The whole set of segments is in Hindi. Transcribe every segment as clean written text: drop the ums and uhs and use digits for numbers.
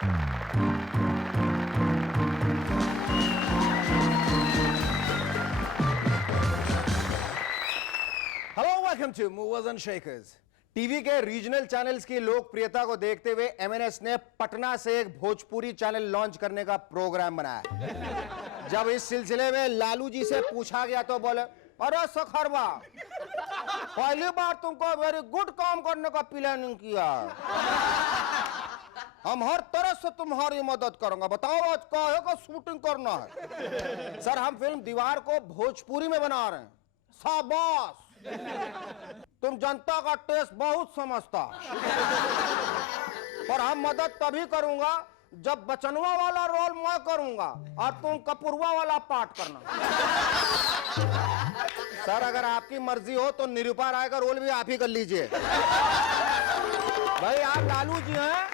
Hello, welcome to movers and shakers. TV के रीजनल चैनल्स की लोकप्रियता को देखते हुए एमएनएस ने पटना से एक भोजपुरी चैनल लॉन्च करने का प्रोग्राम बनाया। जब इस सिलसिले में लालू जी से पूछा गया तो बोले, अरे सखरवा, पहली बार तुमको वेरी गुड काम करने का प्लानिंग किया। हम हर तरह से तुम्हारी मदद करूंगा। बताओ आज काहे का शूटिंग करना है? सर, हम फिल्म दीवार को भोजपुरी में बना रहे हैं। शाबाश, तुम जनता का टेस्ट बहुत समझता। पर हम मदद तभी करूंगा जब बचनवा वाला रोल मैं करूंगा और तुम कपूरवा वाला पार्ट करना। सर, अगर आपकी मर्जी हो तो निरूपा राय का रोल भी आप ही कर लीजिए। भाई, आप लालू जी हैं,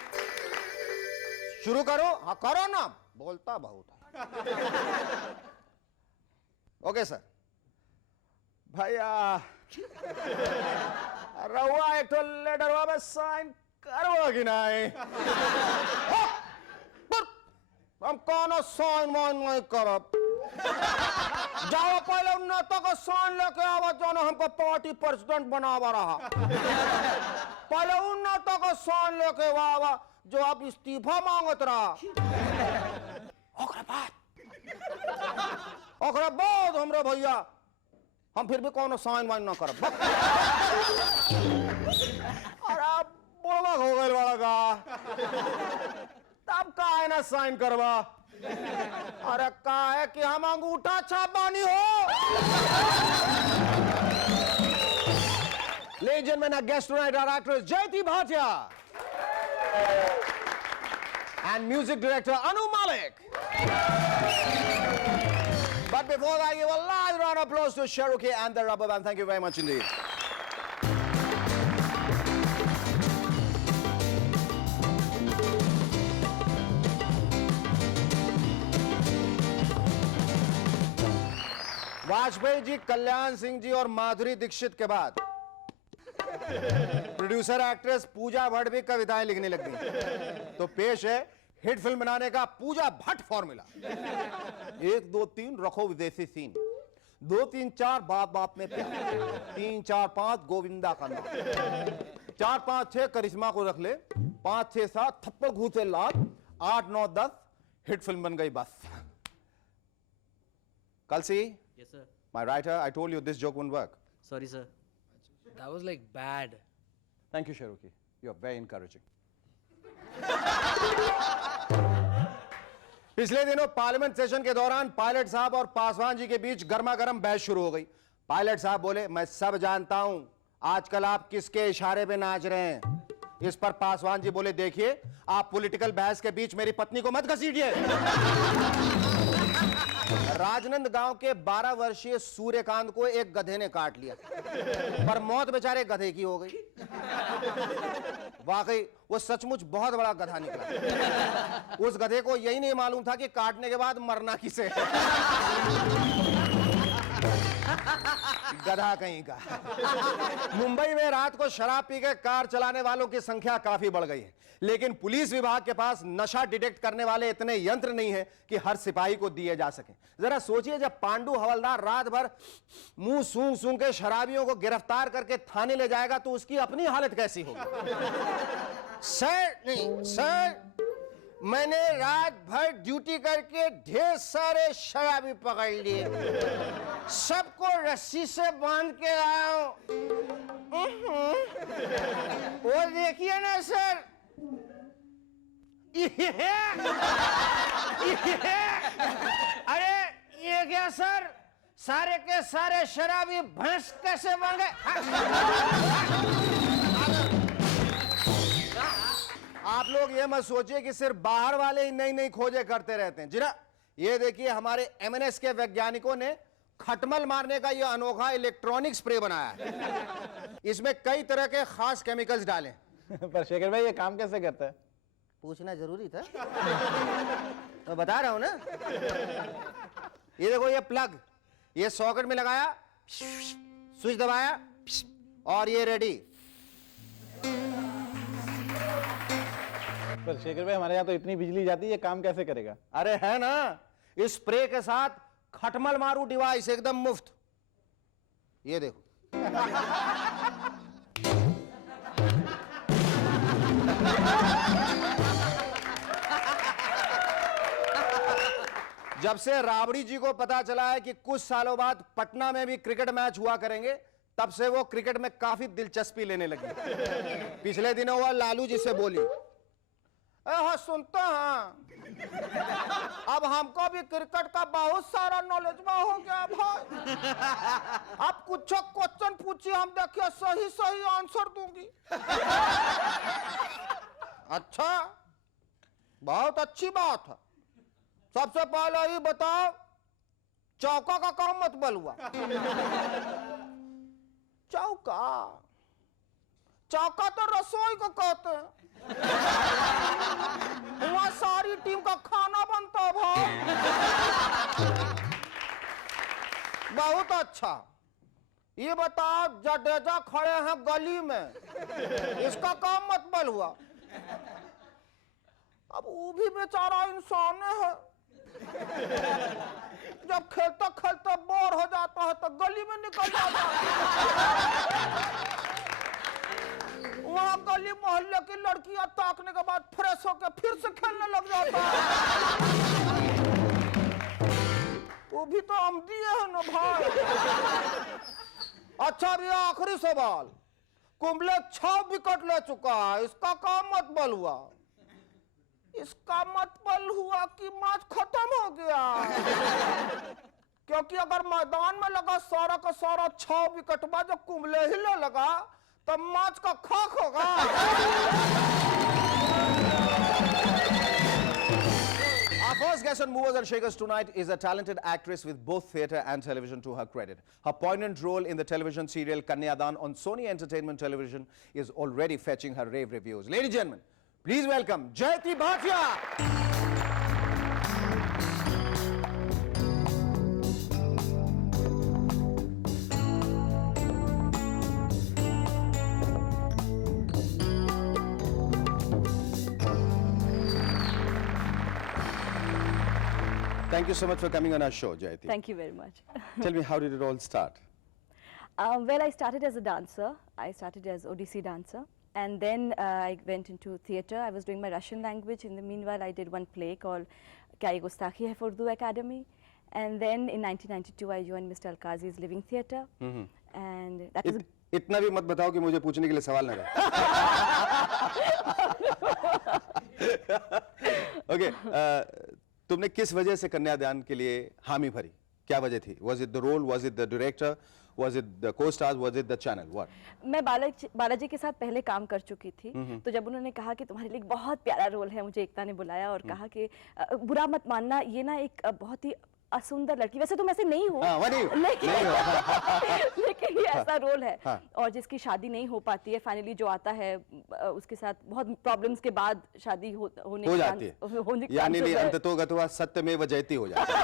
शुरू करो। हाँ, करो ना, बोलता बहुत है। Okay sir. भैया रहुआ एक तो लेटरवा में साइन करो कि नहीं? हम कौन साइन वाइन नहीं करब। जाओ पहले नेता का साइन लेके आवा जो हमको पार्टी प्रेसिडेंट बनावा रहा। पहले उन नेता का साइन लेके आवा जो आप इस्तीफा मांगत रहा। ओकरे बाद हमरे भैया हम फिर भी कौन साइन वाइन ना करब। अरे बोला हो गए वाला का, तब का है ना साइन करवा। अरे का है कि हम अंगूठा छाप बानी हो। लेजेंड में ना गेस्ट राइटर एक्ट्रेस जयती Bhatia and music director Anu Malik. But before that, give a large round of applause to Cherokee and the Rubber Band. Thank you very much indeed. Vajpayee ji, Kalyan Singh ji और माधुरी दीक्षित के बाद प्रोड्यूसर एक्ट्रेस पूजा भट्ट भी कविताएं लिखने लग गई। तो पेश है हिट फिल्म बनाने का पूजा भट्ट फॉर्मूला। 1 2 3 रखो विदेशी सीन, 2 3 4 बाप बाप में प्यार, 3 4 5 गोविंदा का नाम, 4 5 6 करिश्मा को रख ले, 5 6 7 थप्पड़ घूसे लात, 8 9 10 हिट फिल्म बन गई बस। Kalsi? Yes, sir. My writer, I told you this joke won't work. Sorry, sir. That was like bad. Thank you, Cherokee. You are very encouraging. पिछले दिनों पार्लियामेंट सेशन के दौरान पायलट साहब और पासवान जी के बीच गर्मा गर्म बहस शुरू हो गई। पायलट साहब बोले, मैं सब जानता हूं आजकल आप किसके इशारे पे नाच रहे हैं। इस पर पासवान जी बोले, देखिए आप पॉलिटिकल बहस के बीच मेरी पत्नी को मत घसीटिए। राजनंद गांव के 12 वर्षीय सूर्यकांत को एक गधे ने काट लिया, पर मौत बेचारे गधे की हो गई। वाकई वो सचमुच बहुत बड़ा गधा निकला। उस गधे को यही नहीं मालूम था कि काटने के बाद मरना किसे है। गधा कहीं का। मुंबई में रात को शराब पी के कार चलाने वालों की संख्या काफी बढ़ गई है, लेकिन पुलिस विभाग के पास नशा डिटेक्ट करने वाले इतने यंत्र नहीं है कि हर सिपाही को दिए जा सके। जरा सोचिए, जब पांडु हवलदार रात भर मुंह सूंघ सूंघ के शराबियों को गिरफ्तार करके थाने ले जाएगा तो उसकी अपनी हालत कैसी होगी। सर, मैंने रात भर ड्यूटी करके ढेर सारे शराबी पकड़ लिए, सबको रस्सी से बांध के लाया हूं। वो देखिए ना सर, अरे ये क्या सर, सारे के सारे शराबी भैंस कैसे बन गए। आप लोग ये मत सोचिए कि सिर्फ बाहर वाले ही नई नई खोजें करते रहते हैं। जी ना, ये देखिए हमारे एमएनएस के वैज्ञानिकों ने खटमल मारने का यह अनोखा इलेक्ट्रॉनिक स्प्रे बनाया है। इसमें कई तरह के खास केमिकल्स डाले। पर शेखर भाई ये काम कैसे करता है? पूछना जरूरी था। तो बता रहा हूं ना। ये देखो, ये प्लग, ये सॉकेट में लगाया, स्विच दबाया और ये रेडी। पर शेखर भाई हमारे यहाँ तो इतनी बिजली जाती है, काम कैसे करेगा? अरे है ना, इस स्प्रे के साथ खटमल मारू डिवाइस एकदम मुफ्त। ये देखो। जब से राबड़ी जी को पता चला है कि कुछ सालों बाद पटना में भी क्रिकेट मैच हुआ करेंगे, तब से वो क्रिकेट में काफी दिलचस्पी लेने लगी। पिछले दिनों वो लालू जी से बोली, हाँ सुनते हैं, अब हमको भी क्रिकेट का बहुत सारा नॉलेज हो गया भाई। अब कुछ क्वेश्चन पूछिए, हम देखिए सही सही आंसर दूंगी। अच्छा, बहुत अच्छी बात है। सबसे पहले ही बताओ, चौका का क्या मतलब हुआ? चौका, चौका तो रसोई को कहते हैं, वहां सारी टीम का खाना बनता है भाई। बहुत अच्छा। ये बताओ, जडेजा खड़े हैं गली में, इसका क्या मतलब हुआ? अब वो भी बेचारा इंसान है, जब खेलते खेलते बोर हो जाता है तो गली में निकल जाता है। वहां गली मोहल्ले की लड़कियां ताकने के बाद फ्रेश होकर फिर से खेलने लग जाता है। वो भी तो आमदी है ना भाई। अच्छा, भी आखिरी सवाल, कुंबले 6 विकेट ले चुका है, इसका क्या मतलब हुआ? इसका मतलब हुआ कि मैच खत्म हो गया। क्योंकि अगर मैदान में लगा सारा का सारा 6 विकेट में जो कुंबले हिले लगा, तो मैच का खाक होगा। Our first guest on Movers and Shakers tonight is a talented actress with both theatre and television to her credit. Her poignant role in the television serial Kanyadan on Sony Entertainment Television is already fetching her rave reviews. Ladies and gentlemen, please welcome Jayati Bhatia. Thank you so much for coming on our show, Jayati. Thank you very much. Tell me, how did it all start? Well, I started as a dancer. I started as ODC dancer. And then I went into theatre. I was doing my Russian language. In the meanwhile, I did one play called Kya Ye Gustakhi Hai for Urdu Academy. And then in 1992, I joined Mr. Alkazi's Living Theatre. And that was... इतना भी मत बताओ कि मुझे पूछने के लिए सवाल न रहे। Okay, तुमने किस वजह से कन्यादान के लिए हामी भरी? क्या वजह थी? Was it the role? Was it the director? Was it the co-stars? Was it the channel? What? मैं बालाजी के साथ पहले काम कर चुकी थी, तो जब उन्होंने कहा कि तुम्हारे लिए एक बहुत प्यारा रोल है, मुझे एकता ने बुलाया और कहा कि बुरा मत मानना, ये ना एक बहुत ही असुंदर लड़की, वैसे तुम ऐसे नहीं हो, लेकिन ये ऐसा रोल है और जिसकी शादी नहीं हो पाती है, फाइनली जो आता है उसके साथ बहुत प्रॉब्लम्स के बाद शादी होने हो जाती है, यानी नहीं अंततोगत्वा सत्यमेव जयति हो जाती है।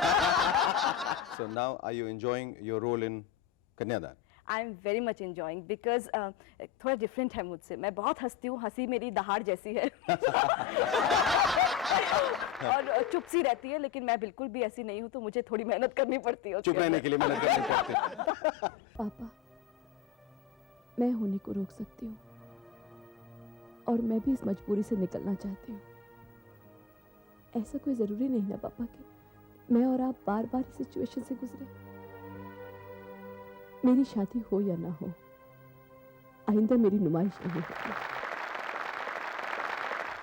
So now are you enjoying your role in Kanyadan? I am very much enjoying because थोड़ा डिफरेंट है मुझसे, मैं बहुत हंसती हूँ, हंसी मेरी दहाड़ जैसी है और चुप सी रहती है, लेकिन मैं बिल्कुल भी ऐसी नहीं हूँ, तो मुझे थोड़ी मेहनत करनी पड़ती है। चुप रहने के लिए मेहनत करनी पड़ती है। पापा, मैं होने को रोक सकती हूँ और मैं भी इस मजबूरी से निकलना चाहती हूँ। ऐसा कोई ज़रूरी नहीं ना पापा कि मैं और आप बार बार इस सिचुएशन से गुजरे। मेरी शादी हो या ना हो, आइंदा मेरी नुमाइश नहीं होगी।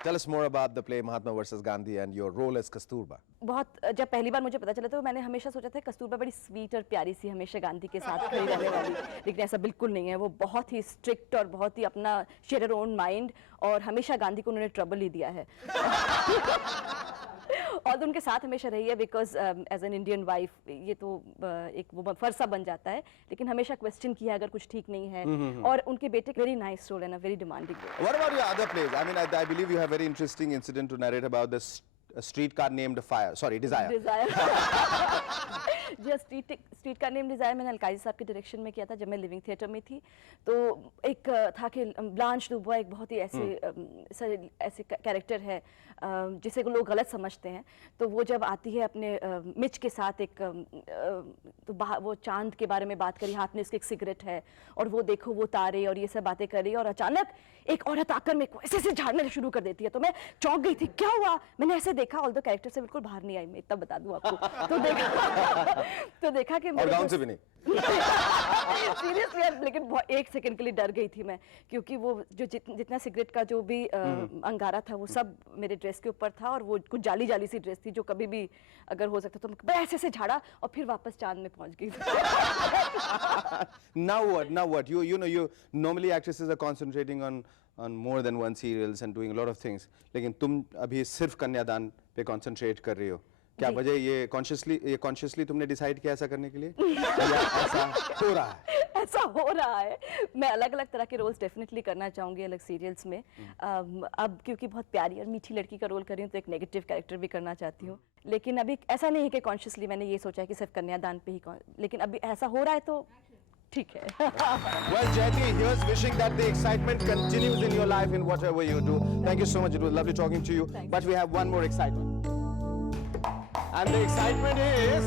Tell us more about the play Mahatma versus Gandhi and your role as Kasturba. बहुत जब पहली बार मुझे पता चला तो मैंने हमेशा सोचा था कस्तूरबा बड़ी स्वीट और प्यारी सी हमेशा गांधी के साथ खड़ी रहने वाली, लेकिन ऐसा बिल्कुल नहीं है। वो बहुत ही स्ट्रिक्ट और बहुत ही अपना शेयर ओन माइंड, और हमेशा गांधी को उन्होंने ट्रबल ही दिया है और उनके साथ हमेशा रही है, because as an Indian wife ये तो एक वो फर्सा बन जाता है, लेकिन हमेशा क्वेश्चन किया अगर कुछ ठीक नहीं है। और उनके बेटे very nice role and a very demanding role. What about your other plays? I mean, I believe you have very interesting incident to narrate about this streetcar named Fire. Sorry, Desire. जो स्ट्रीट का नेम डिज़ायर मैंने अलकाजी साहब के डायरेक्शन में किया था जब मैं लिविंग थिएटर में थी। तो एक था कि ब्लांच डुबोis एक बहुत ही ऐसे कैरेक्टर है जिसे लोग गलत समझते हैं। तो वो जब आती है अपने मिच के साथ वो चांद के बारे में बात करी, हाथ में उसके एक सिगरेट है और वो देखो वो तारे और ये सब बातें कर रही है और अचानक एक औरत आकर मेरे को ऐसे झाड़ना शुरू कर देती है। तो मैं चौंक गई थी, क्या हुआ? मैंने ऐसे देखा, ऑल्दो कैरेक्टर से बिल्कुल बाहर नहीं आई मैं, इतना बता दूं आपको। तो देखा कि और गाउन से भी नहीं। सीरियसली यार, लेकिन एक सेकंड के लिए डर गई थी मैं, क्योंकि वो जो जितना सिगरेट का जो भी अंगारा था वो सब मेरे ड्रेस के ऊपर था और वो कुछ जाली जाली सी ड्रेस थी जो कभी भी अगर हो सकता तो मैं ऐसे झाड़ा और फिर वापस चांद में पहुंच गई। Now what? You normally actresses are concentrating on more than one serials and doing a lot of things. लेकिन तुम अभी सिर्फ कन्यादान पे concentrate कर रही हो। क्या वजह ये consciously तुमने decide किया ऐसा करने के लिए? या ऐसा हो रहा है? ऐसा हो रहा है। मैं अलग अलग तरह के रोल्स डेफिनेटली करना चाहूँगी अलग सीरियल्स में। अब क्योंकि बहुत प्यारी और मीठी लड़की का रोल कर रही हूँ तो एक नेगेटिव कैरेक्टर भी करना चाहती हूँ। लेकिन अभी ऐसा नहीं है कि कॉन्शियसली मैंने ये सोचा है कि सिर्फ कन्यादान पे ही, लेकिन अभी ऐसा हो रहा है तो ठीक है। Well, Jayati, here's wishing that the excitement continues in your life in whatever you do. Thank you so much. It was lovely talking to you. Thanks. But we have one more excitement. And the excitement is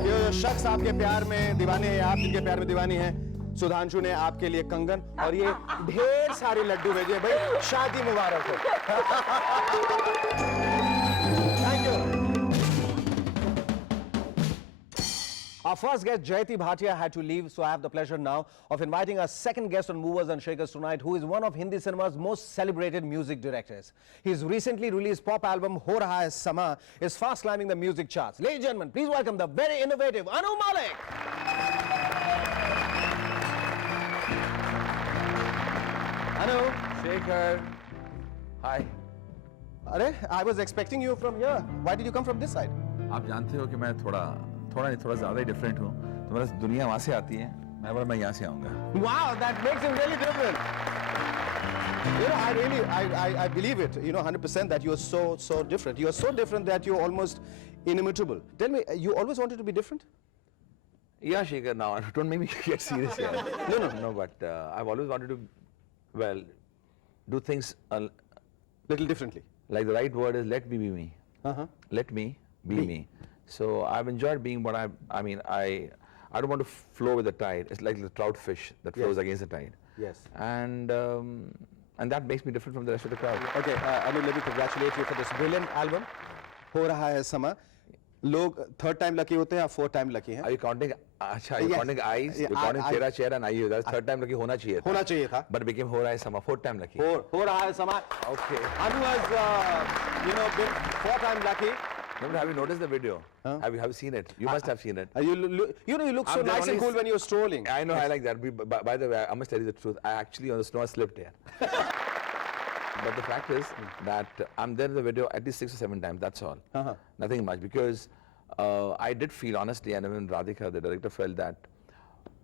ये जो शख्स आपके प्यार में दीवाने हैं, आप जिनके प्यार में दीवानी हैं, सुधांशु ने आपके लिए कंगन और ये ढेर सारे लड्डू भेजे। भाई शादी मुबारक हो। Thank you. Our first guest, Jayati Bhatia, had to leave, so I have the pleasure now of inviting our second guest on Movers and Shakers tonight, who is one of Hindi cinema's most celebrated music directors. His recently released pop album, Ho Raha Hai Sama, is fast climbing the music charts. Ladies and gentlemen, please welcome the very innovative Anu Malik. Anu. Shaker. Hi. Are, I was expecting you from here. Why did you come from this side? आप जानते हो कि मैं थोड़ा ज़्यादा ही डिफरेंट हूँ, तो मेरा दुनिया वहाँ से आती है, मैं यहाँ से आऊँगा। Wow, that makes him really different. You know, I believe it, 100% that you are so different. You are so different that you're almost inimitable. Tell me, you always wanted to be different? Yeah, Shaker, now don't make me get serious here. No, but I've always wanted to, do things Little differently. like the right word is let me be me. Let me be me. So I've enjoyed being what I mean, I don't want to flow with the tide. It's like the trout fish that flows against the tide. Yes. And that makes me different from the rest of the crowd. Okay, Anu, let me congratulate you for this brilliant album, Ho Raha Hai Sama. लोग third time lucky होते हैं या fourth time lucky हैं? Are you counting? अच्छा, you're Yes. counting eyes. Yeah, You're counting I- तेरा चेहरा and eye. That's third time lucky होना चाहिए था. होना चाहिए था. But it became हो रहा है sama. Fourth time lucky. हो रहा है Sama. Okay. Anu has, been fourth time lucky. No, but have you noticed the video? Huh? Have you seen it? You must have seen it. You look so I'm the nice and only cool when you're strolling. I know, I like that. By the way, I must tell you the truth. I actually on the snow I slipped here. But the fact is that I'm there in the video at least 6 or 7 times. That's all. Nothing much, because I did feel honestly, and even Radhika, the director, felt that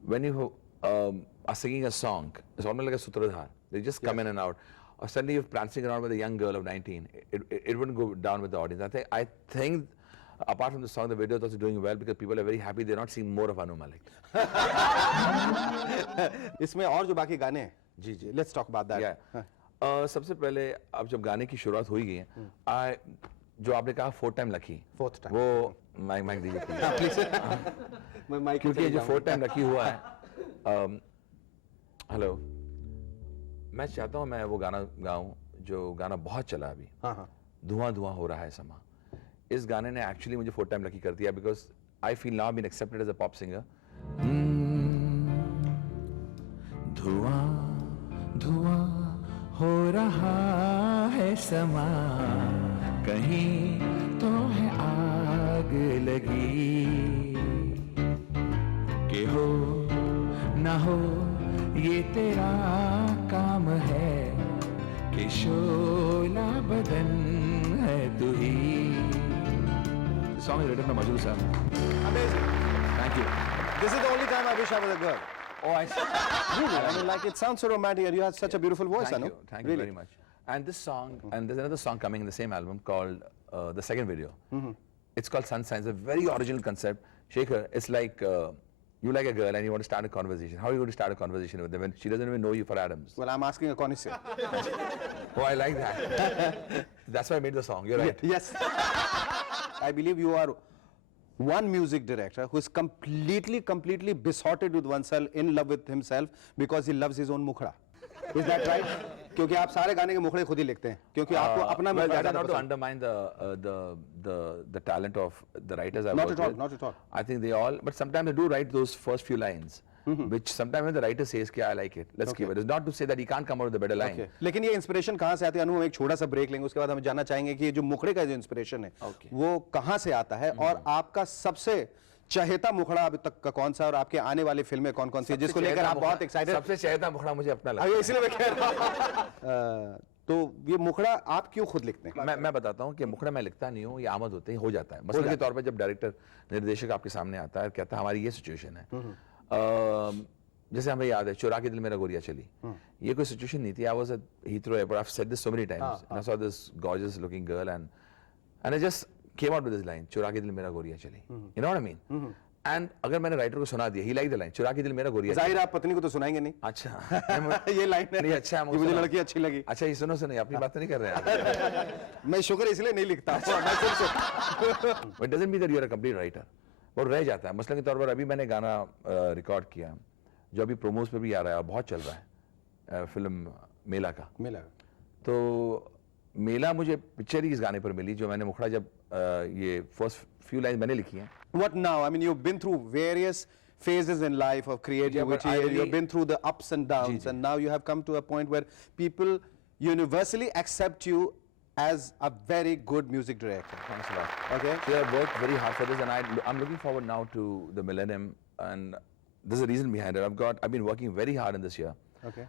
when you are singing a song, it's almost like a sutradhar. They just come in and out. Or suddenly you're prancing around with a young girl of 19. It wouldn't go down with the audience. I think apart from the song, the video is also doing well because people are very happy. They're not seeing more of Anu Malik. इसमें और जो बाकी गाने हैं, जी, let's talk about that. Yeah. सबसे पहले अब जब गाने की शुरुआत हुई गई है, जो आपने कहा fourth time lucky, Fourth time. वो माइक दीजिए please. मैं माइक क्योंकि ये जो fourth time lucky हुआ है, हेलो, मैं चाहता हूँ मैं वो गाना गाऊं जो गाना बहुत चला अभी, धुआं धुआं हो रहा है समा. इस गाने ने एक्चुअली मुझे fourth time lucky कर दिया because I feel now I've been accepted as a pop singer. धुआं धुआं हो रहा है समा, कहीं तो है आग लगी, कि हो ना हो ये तेरा काम है, कि शोला बदन है तू ही. The song is written by Majroor sir. Amazing. Thank you. This is the only time I wish I was a girl. Oh, I see. Really? I mean, like, it sounds so romantic and you have such a beautiful voice, Thank Anu. you. Thank you very much. And this song, and there's another song coming in the same album called the second video. It's called Sunshine. It's a very original concept. Shekhar, it's like you like a girl and you want to start a conversation. How are you going to start a conversation with them when she doesn't even know you for Adams? Well, I'm asking a connoisseur. Oh, I like that. That's why I made the song. You're right. Yes. I believe you are one music director who is completely besotted with oneself, in love with himself because he loves his own mukhra. Is that right? क्योंकि आप सारे गाने के मुखड़े खुद ही लिखते हैं क्योंकि आपको अपना Well, मुखड़ा that is ज़्यादा not to पसंद है। undermine the talent of the writers I've Not worked at all, with. not at all. I think they all, but sometimes I do write those first few lines, which sometimes when the writer says, "I like it, let's keep it." It's not to say that he can't come out with a better line. Okay. लेकिन ये इंस्पिरेशन कहाँ से आती है? अनु, हम एक छोटा सा ब्रेक लेंगे, उसके बाद हम जानना चाहेंगे कि ये जो मुखड़े का जो इंस्पिरेशन है वो कहाँ से आता है और आपका सबसे चहेता मुखड़ा अभी तक का कौन सा और आपके आने वाली फिल्में कौन कौन सी है जिसको लेकर आप बहुत एक्साइटेड? सबसे चहेता मुखड़ा मुझे अपना लगता अभी इसलिए मैं कह रहा हूँ तो ये मुखड़ा आप क्यों खुद लिखते हैं? मैं बताता हूँ कि मुखड़ा मैं लिखता नहीं हूँ, ये आमद होते ही हो जाता है। मसलन के तौर पर जब डायरेक्टर निर्देशक आपके सामने आता है कहता है हमारी ये सिचुएशन है, जैसे हमें याद है चुरा के दिल मेरा गोरिया चली, ये कोई सिचुएशन नहीं थी। I was at Heathrow airport, I have said this so many times, and I saw this gorgeous looking girl and I just came out with this line, चुरा के दिल मेरा गोरिया चली। You know what I mean? And अगर मैंने राइटर को सुना दिया, ही लाइक द लाइन, चुरा के दिल मेरा गोरिया चली। जाहिर आप पत्नी को तो सुनाएंगे नहीं। अच्छा ये लाइन है नहीं, अच्छा कि मुझे लड़की अच्छी लगी। अच्छा ये सुनो सुनो, अपनी बात तो नहीं कर रहे हैं। मैं शुक्र इसलिए नहीं लिखता। It doesn't mean that you are a complete writer. वो रह जाता है। मसलन के तौर पर अभी मैंने गाना रिकॉर्ड किया जो अभी प्रोमोस पे भी आ रहा है और बहुत चल रहा है, फिल्म मेला का। मिला तो मेला मुझे पिक्चर ही इस गाने पर मिली जो मैंने मुखड़ा जब ये फर्स्ट फ्यू लाइन मैंने लिखी हैं। What now? I mean, you've been through various phases in life of creativity. I really- You've been through the ups and downs, and now you have come to a point where people universally accept you as a very good music director. Thanks a lot. Okay? So I've worked very hard for this, and I'm looking forward now to the millennium, and there's a reason behind it. I've been working very hard in this year. Okay.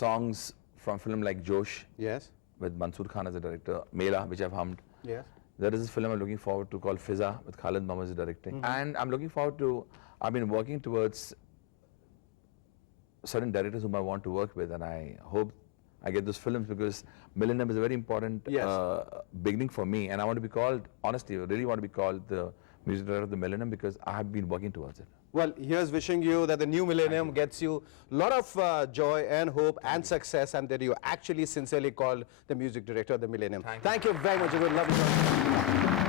Songs from film like Josh Yes. with Mansoor Khan as a director, Mela, which I've hummed. Yes. There is this film I'm looking forward to called Fizza with Khalid Mohammed is directing, and I'm looking forward to. I've been working towards certain directors whom I want to work with, and I hope I get those films because Millennium is a very important beginning for me, and I want to be called, honestly, I really want to be called the music director of the Millennium because I have been working towards it. Well, here's wishing you that the new millennium gets you a lot of joy and hope and success, and that you actually sincerely called the music director of the millennium. Thank you very much. It was lovely talking to you.